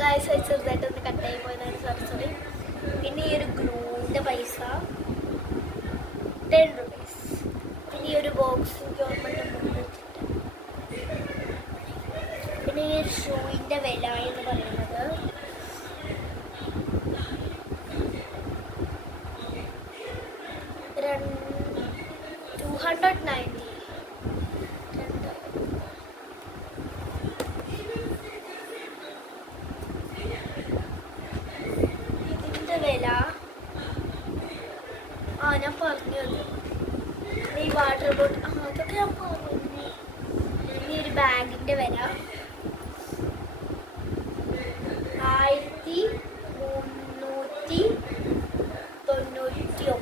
Guys അത് ചെറുതായിട്ടൊന്ന് കട്ടായി പോയതാണ്, സോറി. പിന്നെ ഈ ഒരു ഗ്ലൂവിൻ്റെ പൈസ 10 rupees. പിന്നെ ഈ ഒരു ബോക്സ് ഗവൺമെൻറ് വെച്ചിട്ട്. പിന്നെ ഈ ഒരു ഷൂവിൻ്റെ വില എന്ന് പറയുന്നത് 290. ഇതിൻ്റെ വില ഞാൻ പറഞ്ഞത് ഈ വാട്ടർ ബോട്ടിൽ അതൊക്കെ ഞാൻ പറഞ്ഞു. ഈ ഒരു ബാഗിൻ്റെ വില 1398.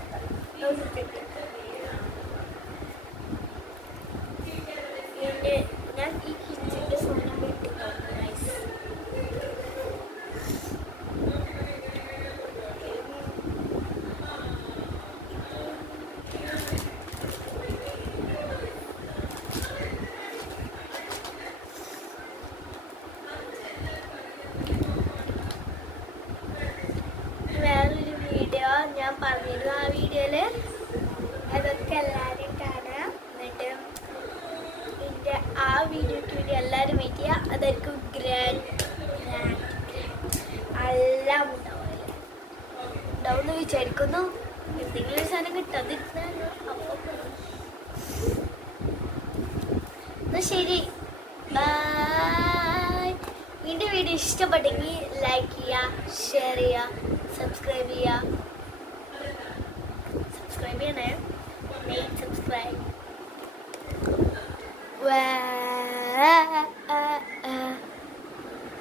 പിന്നെ ഞാൻ ഈ കിച്ചൻ്റെ സാധനം വിട്ടുണ്ടായിരുന്നു. വേറൊരു വീഡിയോ ഞാൻ പറഞ്ഞിരുന്നു. ആ വീഡിയോയിൽ അതൊക്കെ എല്ലാവരും കാണാം. എന്നിട്ട് എൻ്റെ ആ വീഡിയോയ്ക്ക് വേണ്ടി എല്ലാവരും വെയിറ്റ് ചെയ്യുക. അതായിരിക്കും ഗ്രാൻഡ് എല്ലാം ഉണ്ടാവുമെന്ന് വിചാരിക്കുന്നു. എന്തെങ്കിലും ഒരു സാധനം കിട്ടാതിരുന്നല്ലോ. അപ്പം എന്നാൽ ശരി, ബൈ. എൻ്റെ വീഡിയോ ഇഷ്ടപ്പെട്ടെങ്കിൽ ലൈക്ക് ചെയ്യുക, ഷെയർ ചെയ്യുക, സബ്സ്ക്രൈബ് ചെയ്യണേ. സബ്സ്ക്രൈബ്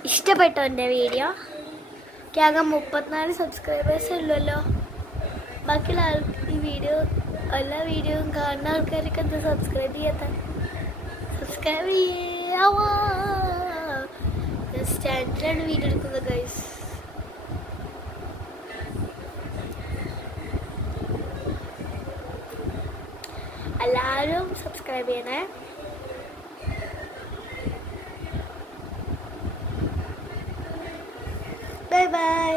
ഇഷ്ടപ്പെട്ടോ എൻ്റെ വീഡിയോ? ആകെ 34 സബ്സ്ക്രൈബേഴ്സ് ഉള്ളല്ലോ. ബാക്കിയുള്ള ഈ വീഡിയോ എല്ലാ വീഡിയോയും കാണുന്ന ആൾക്കാരൊക്കെ എന്താ സബ്സ്ക്രൈബ് ചെയ്യാത്ത? സബ്സ്ക്രൈബ് ചെയ്യാവാ. സ്റ്റാൻഡിലാണ് വീഡിയോ എടുക്കുന്നത് ഗൈസ്. എല്ലാവരും സബ്സ്ക്രൈബ് ചെയ്യണേ. Bye bye.